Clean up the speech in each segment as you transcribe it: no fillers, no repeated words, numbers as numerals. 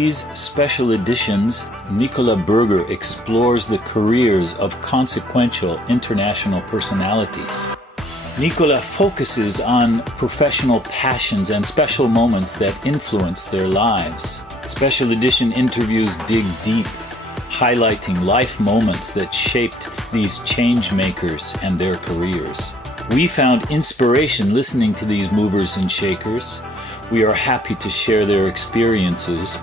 these special editions, Nikola Berger explores the careers of consequential international personalities. Nikola focuses on professional passions and special moments that influence their lives. Special edition interviews dig deep, highlighting life moments that shaped these change makers and their careers. We found inspiration listening to these movers and shakers. We are happy to share their experiences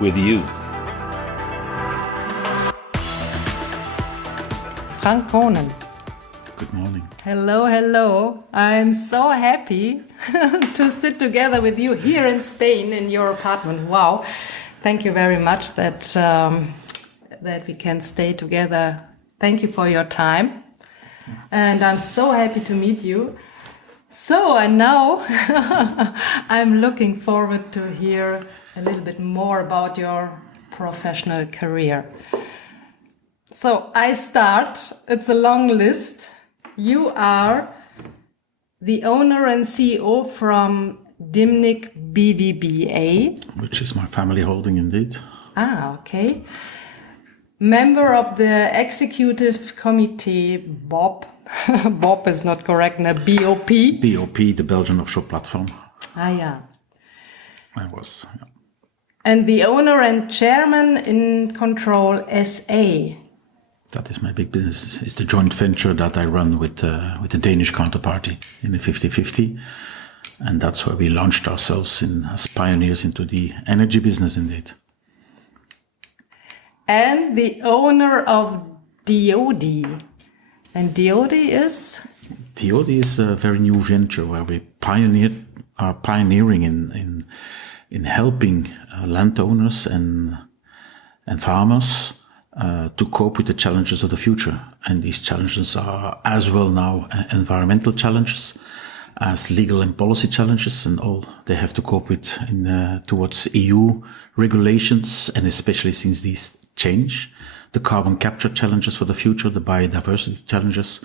with you. Frank Coenen. Good morning. Hello, hello. I'm so happy to sit together with you here in Spain in your apartment. Wow. Thank you very much that we can stay together. Thank you for your time. And I'm so happy to meet you. So, and now I'm looking forward to hear a little bit more about your professional career. So I start, it's a long list. You are the owner and CEO from Dimnick bvba. Which is my family holding indeed. Ah, okay. Member of the executive committee, BOP. BOP is not correct, no, BOP. BOP, the Belgian offshore platform. Ah, yeah. I was. Yeah. And the owner and chairman InControl S.A. That is my big business. It's the joint venture that I run with the Danish counterparty in a 50-50. And that's where we launched ourselves as pioneers into the energy business indeed. And the owner of DOD. And DOD is? DOD is a very new venture where we are pioneering in helping landowners and farmers to cope with the challenges of the future. And these challenges are as well now environmental challenges as legal and policy challenges, and all they have to cope with towards EU regulations, and especially since these change, the carbon capture challenges for the future, the biodiversity challenges,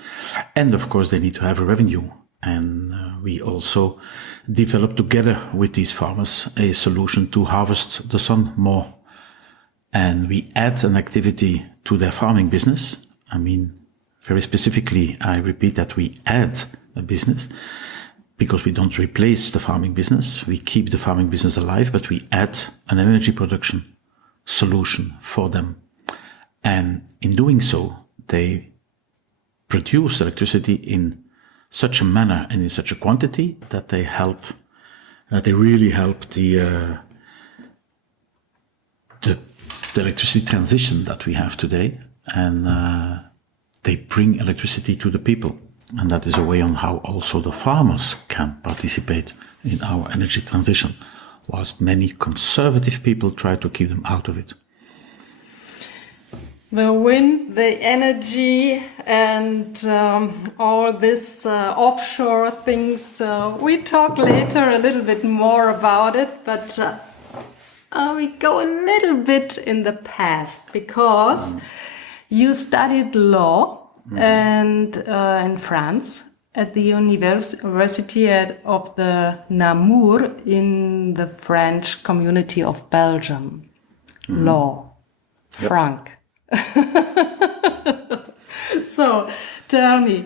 and of course they need to have a revenue. And we also develop together with these farmers a solution to harvest the sun more. And we add an activity to their farming business. I mean, very specifically, I repeat that we add a business because we don't replace the farming business. We keep the farming business alive, but we add an energy production solution for them. And in doing so, they produce electricity in such a manner and in such a quantity that they really help the electricity transition that we have today, and they bring electricity to the people. And that is a way on how also the farmers can participate in our energy transition, whilst many conservative people try to keep them out of it. The wind, the energy, and all this offshore things. We talk later a little bit more about it, but we go a little bit in the past because you studied law and in France at the University of the Namur in the French community of Belgium. Law. Yep. Frank. So tell me,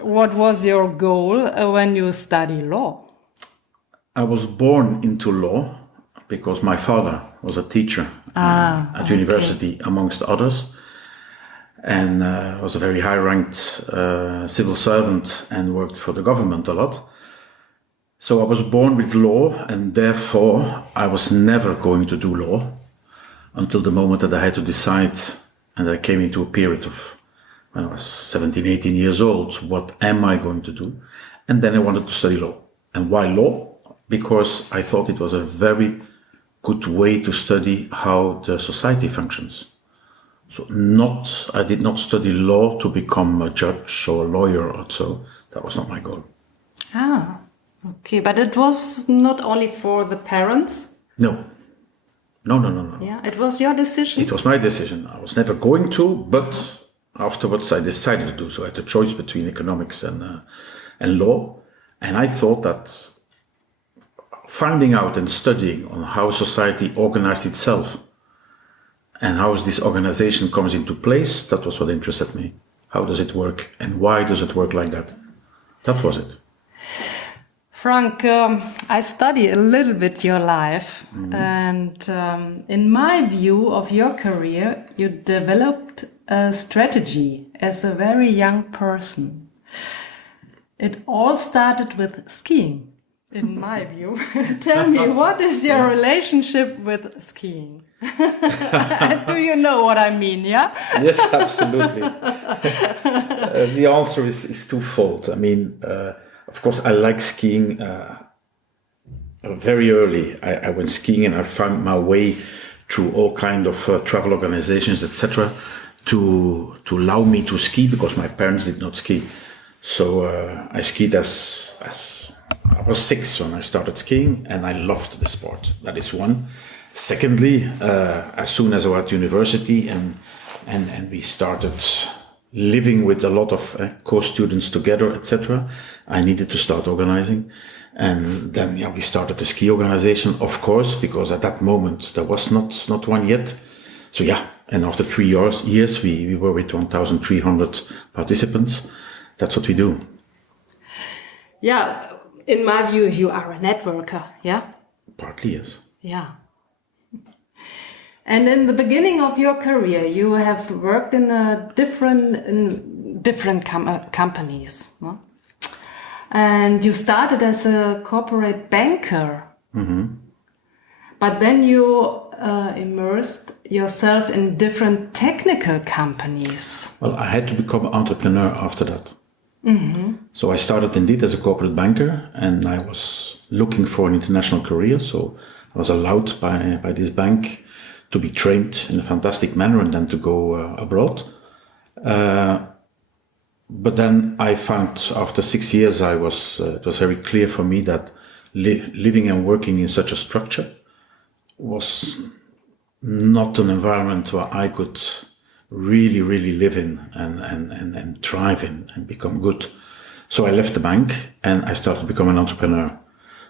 what was your goal when you study law? I was born into law because my father was a teacher at university, amongst others, and was a very high-ranked civil servant and worked for the government a lot. So I was born with law, and therefore I was never going to do law until the moment that I had to decide, and I came into a period of when I was 17, 18 years old, what am I going to do? And then I wanted to study law. And why law? Because I thought it was a very good way to study how the society functions. So I did not study law to become a judge or a lawyer or so. That was not my goal. Ah, okay. But it was not only for the parents? No. No. Yeah, it was your decision? It was my decision. I was never going to, but afterwards I decided to do so. I had a choice between economics and law. And I thought that finding out and studying on how society organized itself and how this organization comes into place, that was what interested me. How does it work and why does it work like that? That was it. Frank, I study a little bit your life, and in my view of your career, you developed a strategy as a very young person. It all started with skiing, in my view. Tell me, what is your relationship with skiing? Do you know what I mean, yeah? Yes, absolutely. The answer is twofold. I mean, of course, I like skiing very early. I went skiing and I found my way through all kind of travel organizations, etc., to allow me to ski because my parents did not ski. So I skied as I was 6 when I started skiing, and I loved the sport. That is one. Secondly, as soon as I was at university and we started living with a lot of co-students together, etc., I needed to start organizing. And then we started the ski organization, of course, because at that moment there was not one yet. So and after 3 years we were with 1,300 participants. That's what we do. Yeah, in my view, you are a networker, yeah? Partly, yes. Yeah. And in the beginning of your career, you have worked in different companies, no? And you started as a corporate banker. Mm-hmm. But then you immersed yourself in different technical companies. Well, I had to become an entrepreneur after that. Mm-hmm. So I started indeed as a corporate banker, and I was looking for an international career. So I was allowed by this bank to be trained in a fantastic manner and then to go abroad. But then I found after 6 years, it was very clear for me that living and working in such a structure was not an environment where I could really, really live in and thrive in and become good. So I left the bank and I started to become an entrepreneur.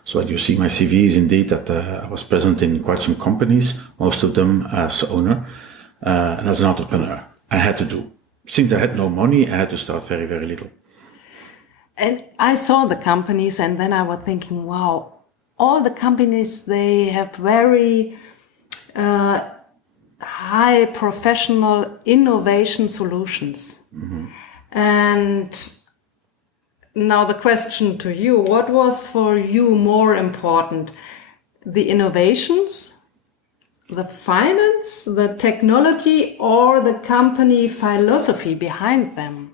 So you see my CV is indeed that I was present in quite some companies, most of them as owner and as an entrepreneur. I had to do. Since I had no money, I had to start very, very little. And I saw the companies and then I was thinking, wow, all the companies, they have very high professional innovation solutions. Mm-hmm. And now the question to you, what was for you more important? The innovations, the finance, the technology, or the company philosophy behind them?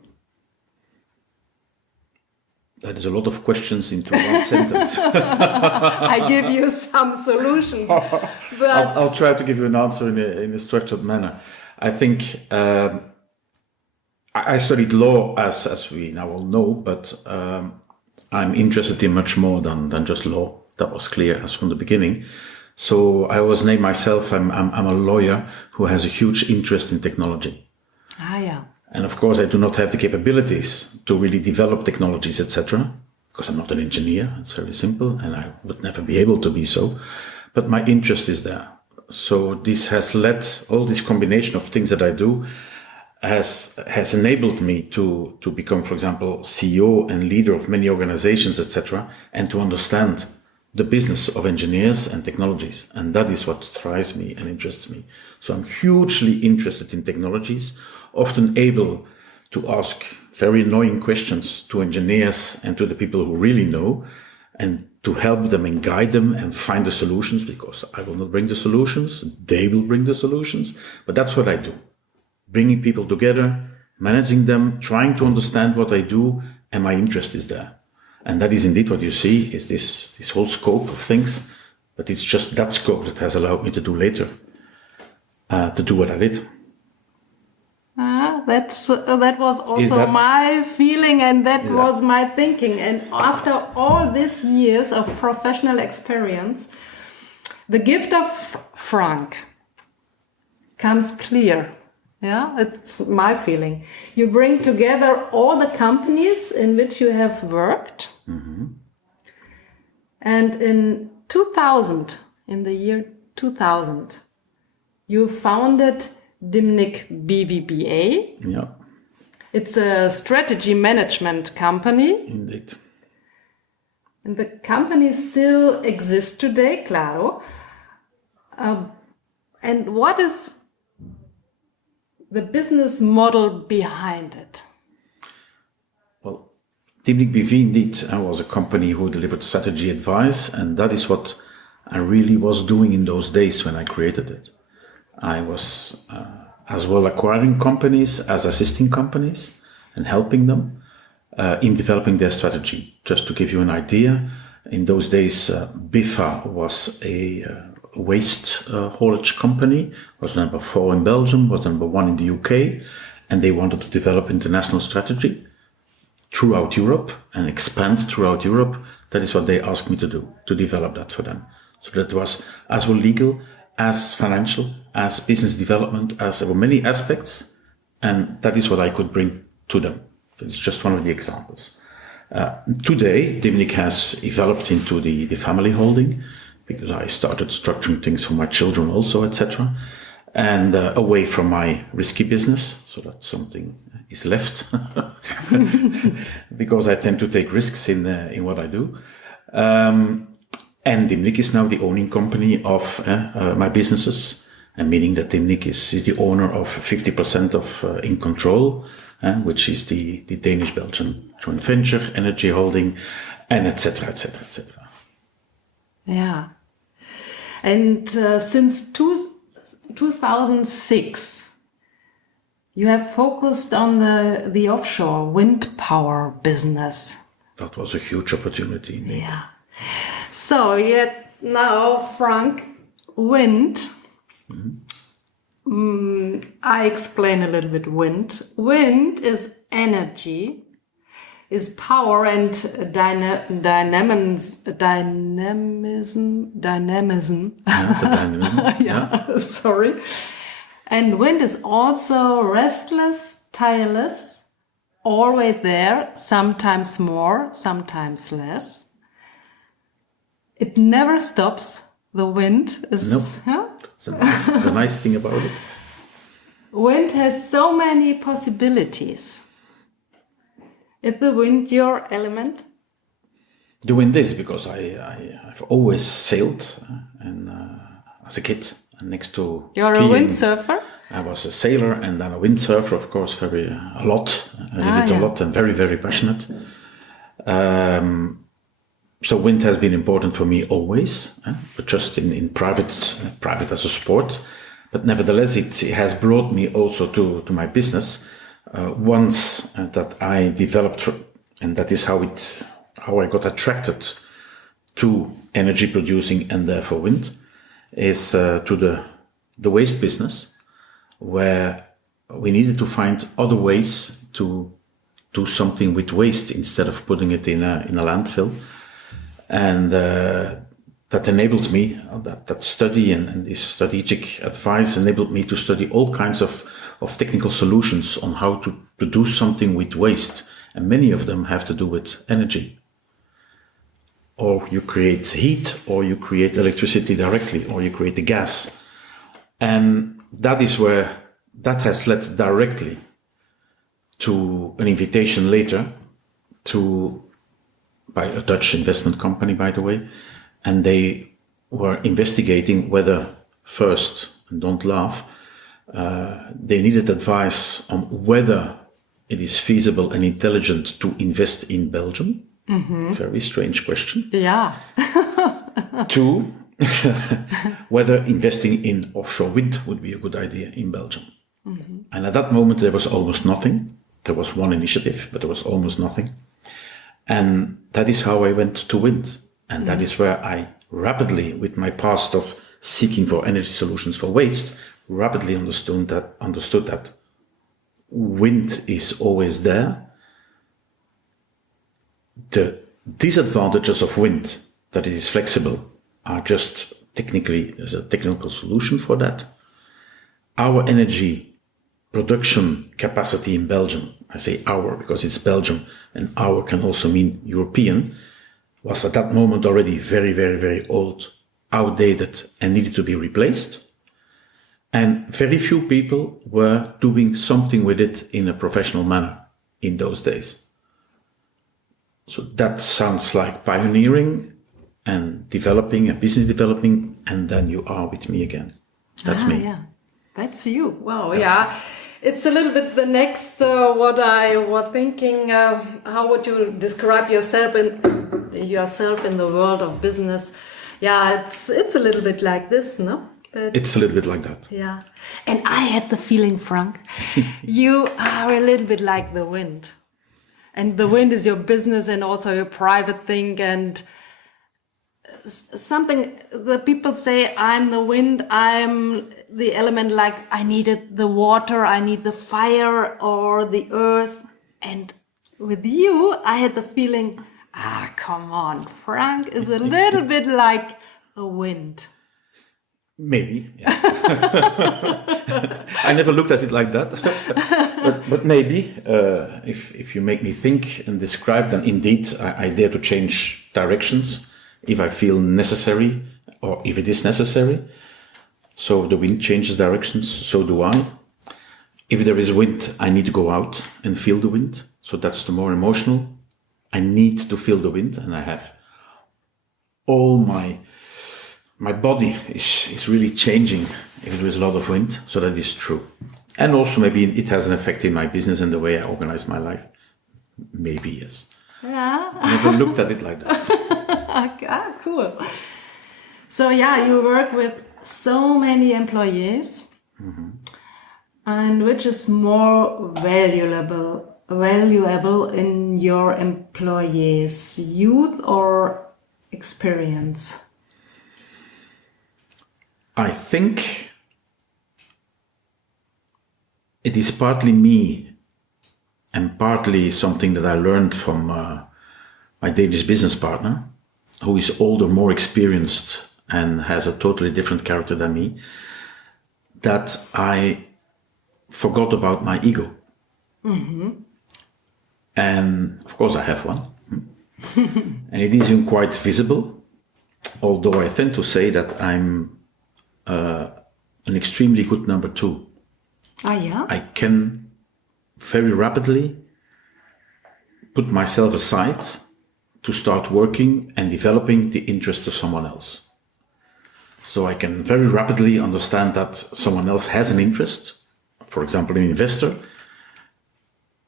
That is a lot of questions into one sentence. I give you some solutions. But I'll try to give you an answer in a structured manner. I think I studied law, as we now all know, but I'm interested in much more than just law. That was clear as from the beginning. So I always name myself, I'm a lawyer who has a huge interest in technology. Yeah. And of course, I do not have the capabilities to really develop technologies, etc., because I'm not an engineer. It's very simple, and I would never be able to be so. But my interest is there. So this has led, all this combination of things that I do has enabled me to become, for example, CEO and leader of many organizations, etc., and to understand the business of engineers and technologies. And that is what thrives me and interests me. So I'm hugely interested in technologies, often able to ask very annoying questions to engineers and to the people who really know, and to help them and guide them and find the solutions, because I will not bring the solutions, they will bring the solutions. But that's what I do. Bringing people together, managing them, trying to understand what I do, and my interest is there. And that is indeed what you see, is this whole scope of things, but it's just that scope that has allowed me to do later, to do what I did. That was also my feeling, and that was my thinking. And after all these years of professional experience, the gift of Frank comes clear. Yeah, it's my feeling. You bring together all the companies in which you have worked, mm-hmm. and in 2000, in the year 2000, you founded Dimnick bvba. Yeah, It's a strategy management company. indeed. And the company still exists today, claro. And what is the business model behind it? Well, Dimnick BV indeed was a company who delivered strategy advice, and that is what I really was doing in those days when I created it. I was as well acquiring companies as assisting companies and helping them in developing their strategy. Just to give you an idea, in those days, bvba was a waste haulage company, was number 4 in Belgium, was number 1 in the UK, and they wanted to develop international strategy throughout Europe and expand throughout Europe. That is what they asked me to do, to develop that for them. So that was as well legal, as financial, as business development, as there were many aspects, and that is what I could bring to them. It's just one of the examples. Today, Dimnick has evolved into the family holding, because I started structuring things for my children also, etc. And away from my risky business, so that something is left, because I tend to take risks in what I do. And Dimnick is now the owning company of my businesses, and meaning that Dimnick is the owner of 50% of InControl, which is the Danish-Belgian joint venture, energy holding, and etc., etc., etc. Yeah. And since 2006, you have focused on the offshore wind power business. That was a huge opportunity indeed. Yeah. So yet now, Frank, wind. I explain a little bit wind. Wind is energy, is power and dynamism. Yeah, the dynamism. Yeah, sorry. And wind is also restless, tireless, always there, sometimes more, sometimes less. It never stops. The wind is... Nope. Yeah? That's the nice thing about it. Wind has so many possibilities. Is the wind your element? The wind is, because I've always sailed and as a kid, and next to You're skiing, a windsurfer? I was a sailor and then a windsurfer, of course, a lot. I did it a lot and very, very passionate. So wind has been important for me always, but just in private as a sport. But nevertheless, it has brought me also to my business. Once that I developed, and that is how I got attracted to energy producing and therefore wind, is to the waste business, where we needed to find other ways to do something with waste instead of putting it in a landfill. And that enabled me, that study and this strategic advice enabled me to study all kinds of technical solutions on how to do something with waste. And many of them have to do with energy. Or you create heat, or you create electricity directly, or you create the gas. And that is where that has led directly to an invitation later by a Dutch investment company, by the way, and they were investigating whether first, and don't laugh, they needed advice on whether it is feasible and intelligent to invest in Belgium. Mm-hmm. Very strange question. Yeah. 2, whether investing in offshore wind would be a good idea in Belgium. Mm-hmm. And at that moment, there was almost nothing. There was one initiative, but there was almost nothing. And that is how I went to wind. And that is where I rapidly, with my past of seeking for energy solutions for waste, rapidly understood that wind is always there. The disadvantages of wind, that it is flexible, are just technically, there's a technical solution for that. Our energy production capacity in Belgium, I say our because it's Belgium, and our can also mean European, was at that moment already very, very, very old, outdated, and needed to be replaced. And very few people were doing something with it in a professional manner in those days. So that sounds like pioneering and developing and business developing, and then you are with me again. That's me. Yeah, that's you. Wow, yeah. It's a little bit the next what I was thinking. How would you describe yourself in the world of business? Yeah, it's a little bit like this, no? It's a little bit like that. Yeah. And I had the feeling, Frank, you are a little bit like the wind. And the wind is your business and also your private thing. And something the people say, I'm the wind, I'm the element, like I needed the water, I need the fire or the earth. And with you, I had the feeling, come on, Frank is a little bit like the wind. Maybe. Yeah. I never looked at it like that. but maybe, if you make me think and describe, then indeed I dare to change directions if I feel necessary or if it is necessary. So the wind changes directions, so do I. If there is wind, I need to go out and feel the wind. So that's the more emotional. I need to feel the wind, and I have all my body is really changing if there is a lot of wind, so that is true. And also maybe it has an effect in my business and the way I organize my life. Maybe, yes. Yeah. I never looked at it like that. Cool. So yeah, you work with so many employees. Mm-hmm. And which is more valuable in your employees, youth or experience? I think it is partly me and partly something that I learned from my Danish business partner, who is older, more experienced, and has a totally different character than me, that I forgot about my ego. Mm-hmm. And of course I have one. And it isn't quite visible, although I tend to say that I'm an extremely good number two. Yeah? I can very rapidly put myself aside to start working and developing the interest of someone else. So I can very rapidly understand that someone else has an interest, for example, an investor.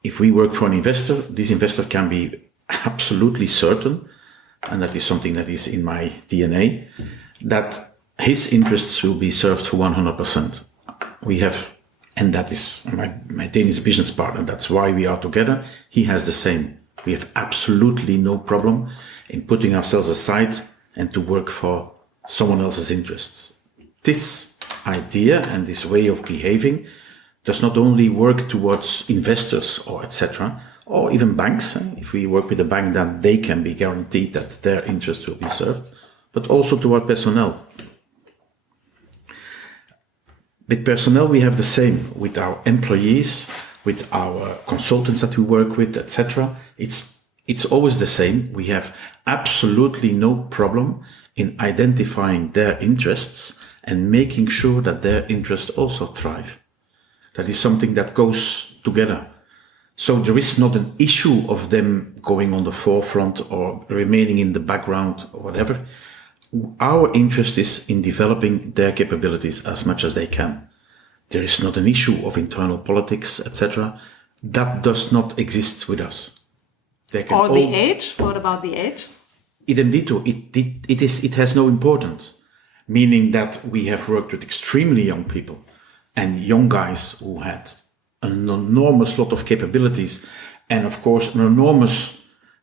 If we work for an investor, this investor can be absolutely certain, and that is something that is in my DNA, that his interests will be served for 100%. We have, and that is my Danish business partner, that's why we are together. He has the same. We have absolutely no problem in putting ourselves aside and to work for someone else's interests. This idea and this way of behaving does not only work towards investors or etc., or even banks. If we work with a bank, then they can be guaranteed that their interests will be served, but also toward personnel. With personnel, we have the same with our employees, with our consultants that we work with, etc. It's always the same. We have absolutely no problem in identifying their interests and making sure that their interests also thrive. That is something that goes together. So there is not an issue of them going on the forefront or remaining in the background or whatever. Our interest is in developing their capabilities as much as they can. There is not an issue of internal politics, etc. That does not exist with us. Or the age? What about the age? It has no importance. Meaning that we have worked with extremely young people and young guys who had an enormous lot of capabilities and of course an enormous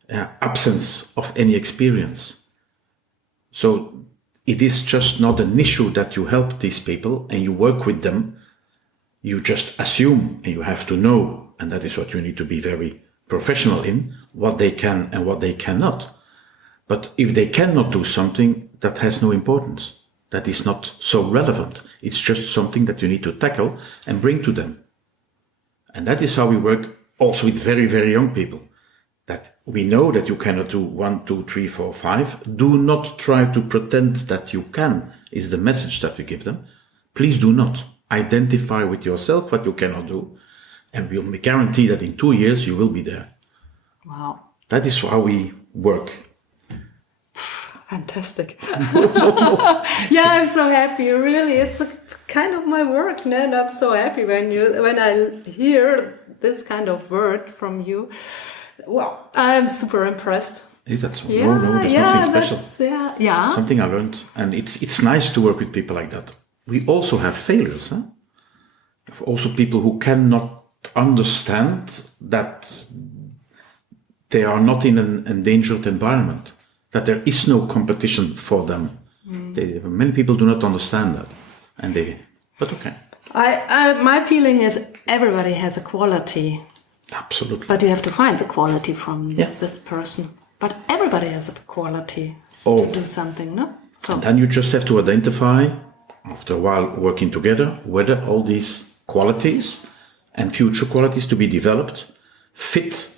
absence of any experience. So it is just not an issue that you help these people and you work with them. You just assume, and you have to know, and that is what you need to be very professional in, what they can and what they cannot. But if they cannot do something, that has no importance. That is not so relevant. It's just something that you need to tackle and bring to them. And that is how we work also with very, very young people. that we know that you cannot do 1, 2, 3, 4, 5. Do not try to pretend that you can, is the message that we give them. Please do not. Identify with yourself what you cannot do, and we'll guarantee that in 2 years you will be there. Wow. That is how we work. Fantastic. Yeah, I'm so happy. Really, it's a kind of my work, and I'm so happy when I hear this kind of word from you. Well, I'm super impressed. Is that so? Yeah, No, there's nothing special. Yeah. Something I learned, and it's nice to work with people like that. We also have failures, huh? Also people who cannot understand that they are not in an endangered environment, that there is no competition for them. Many people do not understand that, but okay. My feeling is everybody has a quality. Absolutely. But you have to find the quality from this person. But everybody has a quality to do something, no? So then you just have to identify, after a while working together, whether all these qualities and future qualities to be developed fit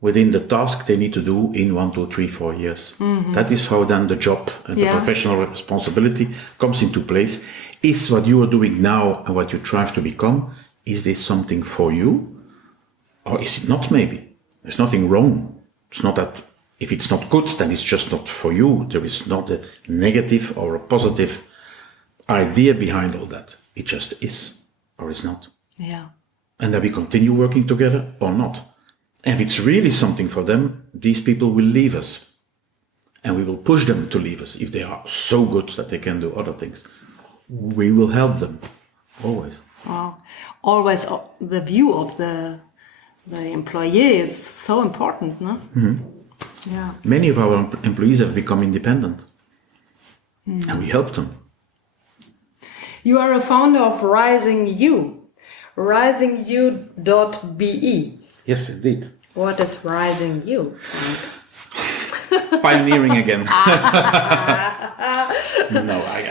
within the task they need to do in 1, 2, 3, 4 years. That is how then the job and the professional responsibility comes into place. Is what you are doing now and what you strive to become, is this something for you? Or is it not maybe? There's nothing wrong. It's not that if it's not good, then it's just not for you. There is not a negative or a positive idea behind all that. It just is or is not. Yeah. And then we continue working together or not. And if it's really something for them, these people will leave us. And we will push them to leave us if they are so good that they can do other things. We will help them, always. Wow. Always the view of the employee is so important, no? Yeah. Many of our employees have become independent. And we help them. You are a founder of Rising You, risingyou.be. Yes, indeed. What is Rising You? Pioneering again.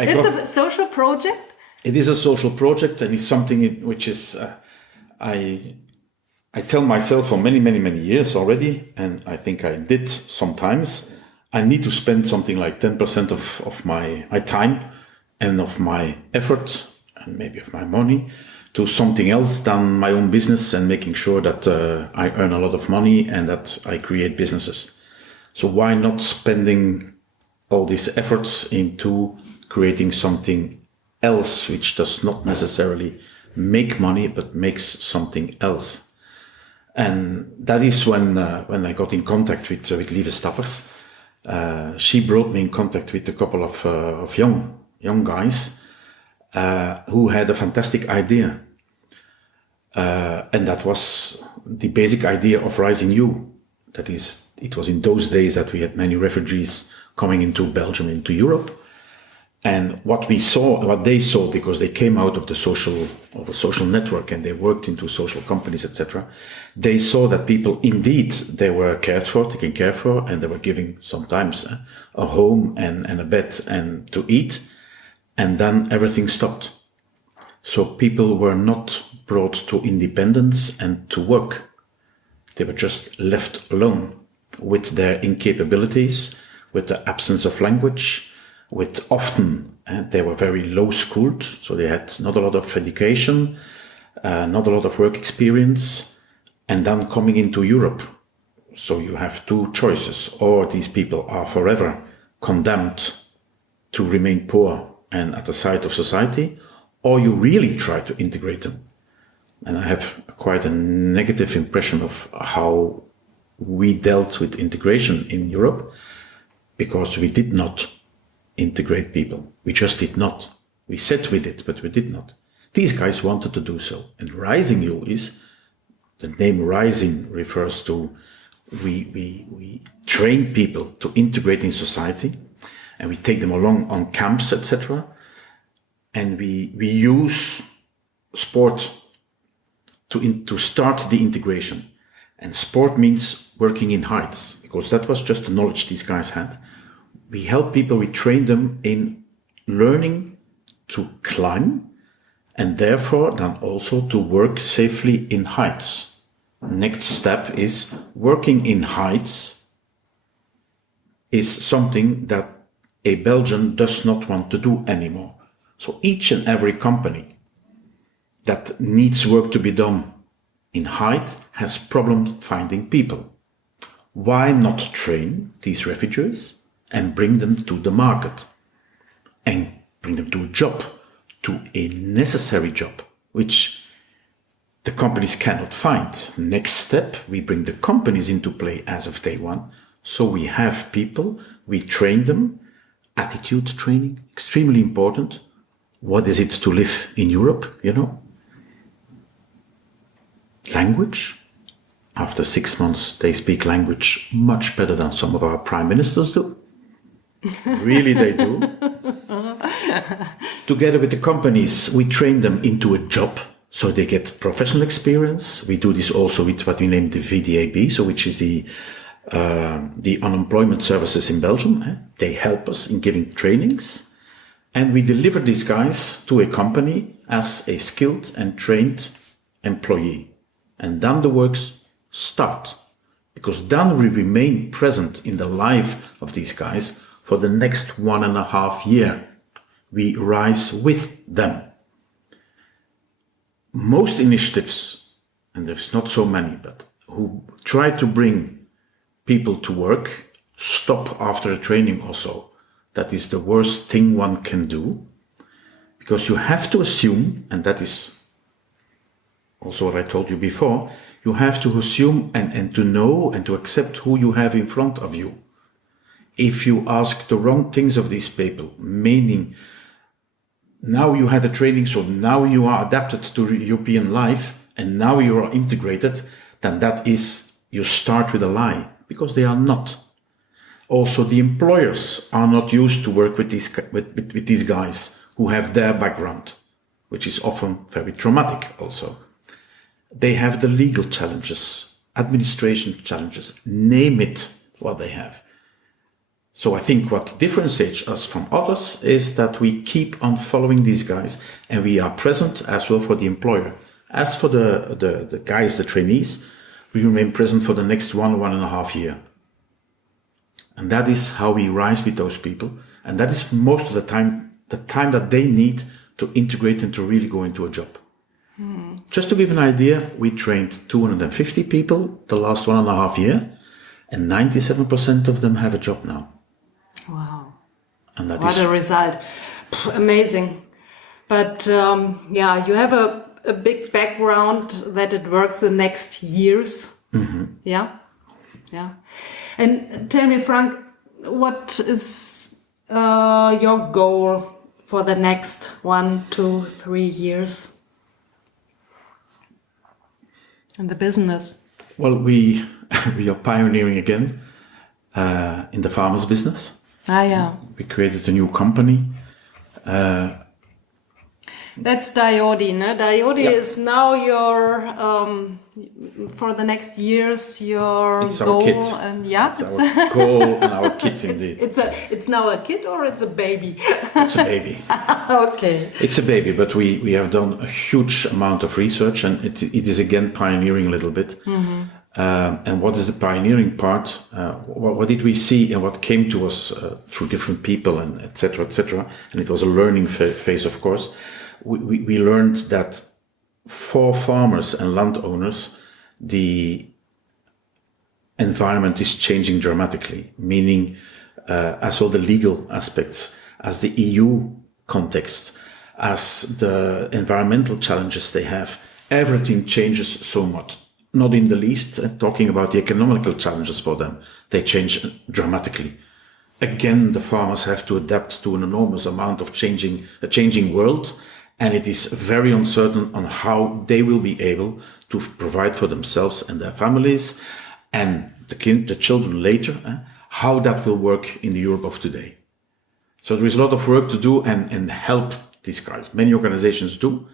It's a social project? It is a social project, and it's something which is, I tell myself for many, many, many years already, and I think I did sometimes, I need to spend something like 10% of my time and of my effort, and maybe of my money, to something else than my own business and making sure that I earn a lot of money and that I create businesses. So why not spending all these efforts into creating something else which does not necessarily make money but makes something else? And that is when I got in contact with Lieve Stappers. She brought me in contact with a couple of young guys who had a fantastic idea. And that was the basic idea of Rising You. That is, it was in those days that we had many refugees coming into Belgium, into Europe. And what they saw, because they came out of a social network and they worked into social companies, etc. They saw that people, indeed, they were cared for, taken care for, and they were giving sometimes a home and a bed and to eat. And then everything stopped. So people were not brought to independence and to work. They were just left alone with their incapabilities, with the absence of language, with often they were very low schooled, so they had not a lot of education, not a lot of work experience, and then coming into Europe. So you have two choices, or these people are forever condemned to remain poor and at the side of society, or you really try to integrate them. And I have quite a negative impression of how we dealt with integration in Europe, because we did not integrate people. We just did not. We said we did, but we did not. These guys wanted to do so. And Rising You is, the name Rising refers to, we train people to integrate in society, and we take them along on camps, etc. And we use sport to start the integration. And sport means working in heights, because that was just the knowledge these guys had. We help people, we train them in learning to climb, and therefore then also to work safely in heights. Next step is working in heights is something that a Belgian does not want to do anymore. So each and every company that needs work to be done in height has problems finding people. Why not train these refugees and bring them to the market and bring them to a job, to a necessary job, which the companies cannot find. Next step, we bring the companies into play as of day one. So we have people, we train them, attitude training, extremely important. What is it to live in Europe, you know? Language. After 6 months, they speak language much better than some of our prime ministers do. Really, they do. Together with the companies, we train them into a job, so they get professional experience. We do this also with what we name the wdab, so which is the unemployment services in Belgium. They help us in giving trainings, and we deliver these guys to a company as a skilled and trained employee. And then the works start, because then we remain present in the life of these guys for the next 1.5 years. We rise with them. Most initiatives, and there's not so many, but who try to bring people to work, stop after a training or so. That is the worst thing one can do, because you have to assume, and that is also what I told you before, you have to assume and to know and to accept who you have in front of you. If you ask the wrong things of these people, meaning now you had a training, so now you are adapted to European life and now you are integrated, then that is, you start with a lie, because they are not. Also, the employers are not used to work with these guys who have their background, which is often very traumatic also. They have the legal challenges, administration challenges, name it what they have. So I think what differentiates us from others is that we keep on following these guys, and we are present as well for the employer. As for the guys, the trainees, we remain present for the next 1.5 years. And that is how we rise with those people. And that is most of the time that they need to integrate and to really go into a job. Just to give an idea, we trained 250 people the last 1.5 years, and 97% of them have a job now. Wow. And that what a result. Amazing. But yeah, you have a big background that it works the next years. Mm-hmm. Yeah. Yeah. And tell me, Frank, what is your goal for the next 1, 2, 3 years in the business? Well, we are pioneering again in the farmers business. Ah, yeah. We created a new company. That's Diode, no? Diode Yeah. is now your, for the next years, your It's goal. our kit. And yeah, It's our goal and our kit indeed. it's now a kid or it's a baby? It's a baby. Okay. It's a baby, but we have done a huge amount of research, and it is again pioneering a little bit. Mm-hmm. And what is the pioneering part? What did we see and what came to us through different people and et cetera, and it was a learning phase, of course. We learned that for farmers and landowners, the environment is changing dramatically, meaning as all the legal aspects, as the EU context, as the environmental challenges they have, everything changes so much. Not in the least, talking about the economical challenges for them, they change dramatically. Again, the farmers have to adapt to an enormous amount of a changing world, and it is very uncertain on how they will be able to provide for themselves and their families and the children later, how that will work in the Europe of today. So there is a lot of work to do and help these guys. Many organizations do,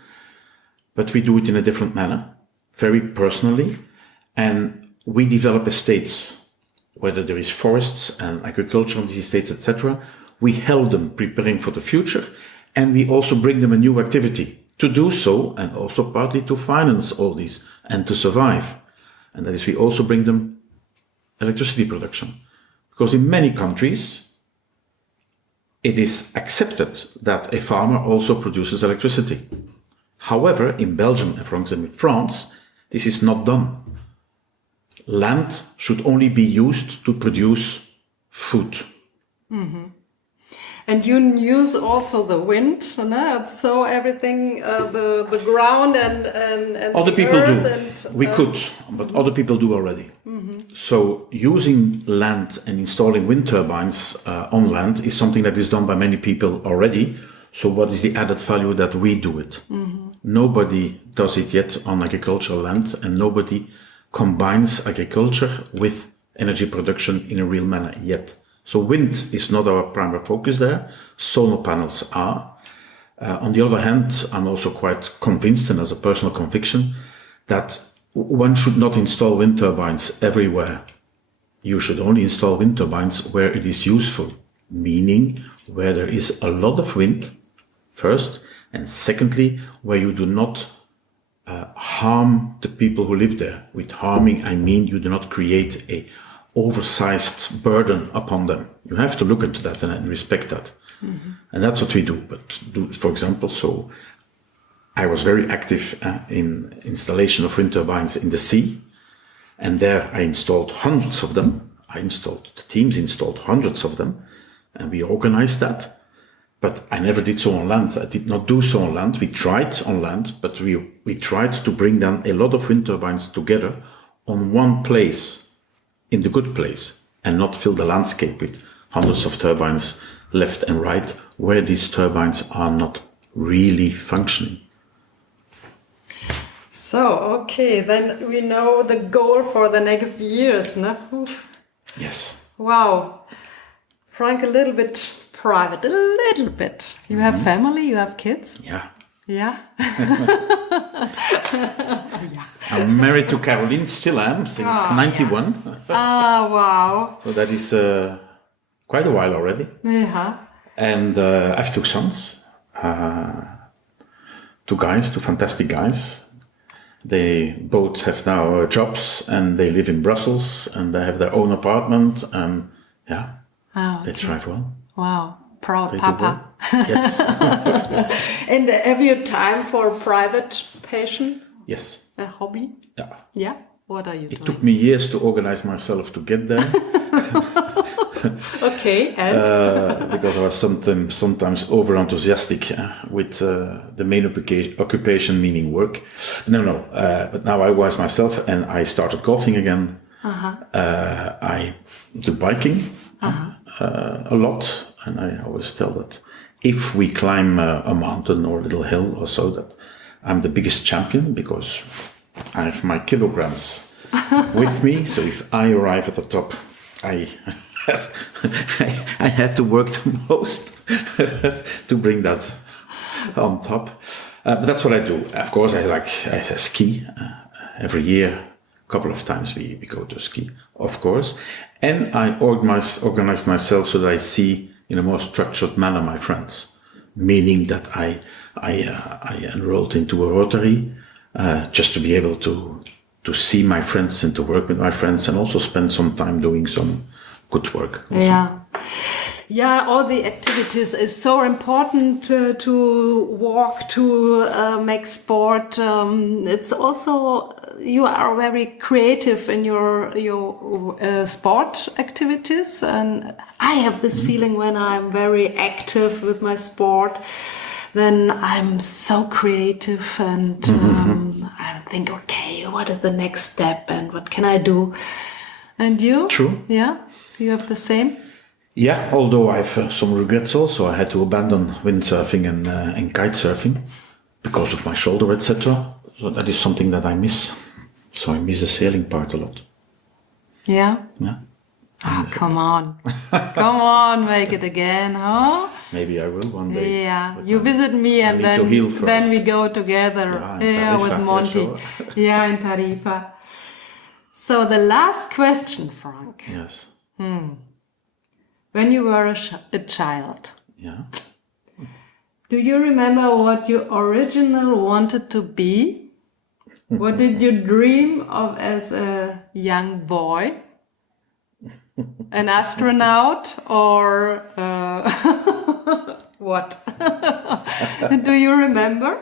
but we do it in a different manner, very personally, and we develop estates, whether there is forests and agriculture on these estates, etc. We help them preparing for the future, and we also bring them a new activity to do so, and also partly to finance all this and to survive. and that is we also bring them electricity production. Because in many countries, it is accepted that a farmer also produces electricity. However, in Belgium and for example in France, this is not done. Land should only be used to produce food. And you use also the wind, no? So everything, the ground and Other the people do. earth and, We could, but other people do already. So using land and installing wind turbines on land is something that is done by many people already. So what is the added value that we do it? Nobody does it yet on agricultural land, and nobody combines agriculture with energy production in a real manner yet. So wind is not our primary focus there. Solar panels are. On the other hand, I'm also quite convinced, and as a personal conviction, that one should not install wind turbines everywhere. You should only install wind turbines where it is useful, meaning where there is a lot of wind, first, and secondly, where you do not harm the people who live there. With harming, I mean you do not create a oversized burden upon them. You have to look into that and respect that. And that's what we do. But for example, so I was very active in installation of wind turbines in the sea. And there I installed hundreds of them. The teams installed hundreds of them. And we organized that. But I never did so on land. I did not do so on land. We tried on land, but we tried to bring down a lot of wind turbines together on one place, in the good place, and not fill the landscape with hundreds of turbines left and right, where these turbines are not really functioning. So, okay, then we know the goal for the next years, no? Oof. Yes. Wow. Frank, a little bit private, a little bit. You have family, you have kids? Yeah. Yeah. I'm married to Caroline, still am, since 91. Ah, wow. So that is quite a while already. Yeah. And I have two sons, two fantastic guys. They both have now jobs, and they live in Brussels, and they have their own apartment, and yeah, they thrive well. Wow, proud They do papa. well. Yes. And have you time for private passion? Yes. A hobby? Yeah. Yeah. What are you It doing? took me years to organize myself to get there. Okay, and? Because I was sometimes over enthusiastic with the main occupation, meaning work. No. But now I was myself, and I started golfing again. I do biking a lot, and I always tell that if we climb a mountain or a little hill or so, that I'm the biggest champion because I have my kilograms with me. So if I arrive at the top, I had to work the most to bring that on top. But that's what I do. Of course, I ski every year. A couple of times we go to ski, of course. And I organize myself so that I see in a more structured manner my friends. Meaning that I enrolled into a Rotary just to be able to see my friends and to work with my friends, and also spend some time doing some good work also. Yeah, all the activities is so important to walk, to make sport. It's also, you are very creative in your sport activities, and I have this feeling when I'm very active with my sport, then I'm so creative, and I think, okay, what is the next step and what can I do? And you? True. Yeah, you have the same? Yeah, although I have some regrets also. I had to abandon windsurfing and kite surfing because of my shoulder, etc. So that is something that I miss. So I miss the sailing part a lot. Yeah? Yeah. Oh, come on. Come on, make it again, huh? Maybe I will one day. Yeah, you visit me and then we go together. Yeah, with Monty. Yeah, sure. Yeah, in Tarifa. So the last question, Frank. Yes. When you were a child, Yeah. do you remember what you originally wanted to be? What did you dream of as a young boy? An astronaut or what? Do you remember?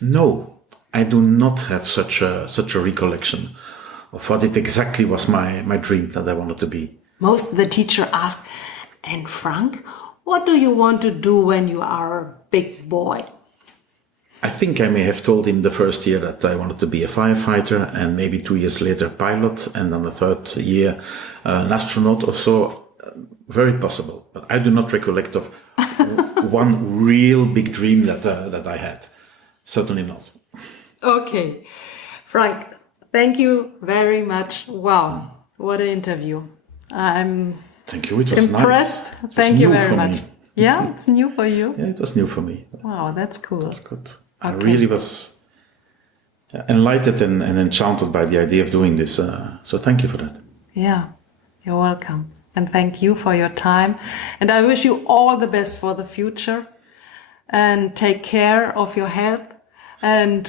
No, I do not have such a recollection of what it exactly was my dream that I wanted to be. Most of the teacher ask, and Frank, what do you want to do when you are a big boy? I think I may have told him the first year that I wanted to be a firefighter, and maybe 2 years later pilot, and then the third year an astronaut or so. Very possible, but I do not recollect of one real big dream that I had. Certainly not. Okay, Frank, thank you very much. Wow, what an interview. I'm Thank you. It was impressed. nice. Was Thank you new very for much. me. Yeah, it's new for you. Yeah, it was new for me. Wow, that's cool. That's good. I Okay. really was enlightened and enchanted by the idea of doing this. So thank you for that. Yeah, you're welcome. And thank you for your time. And I wish you all the best for the future. And take care of your health. And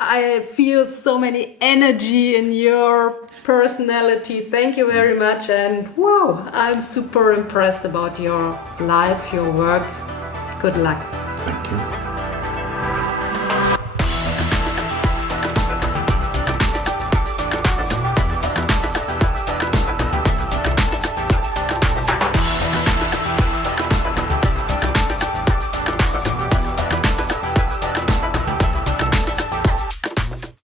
I feel so many energy in your personality. Thank you very much. And wow, I'm super impressed about your life, your work. Good luck.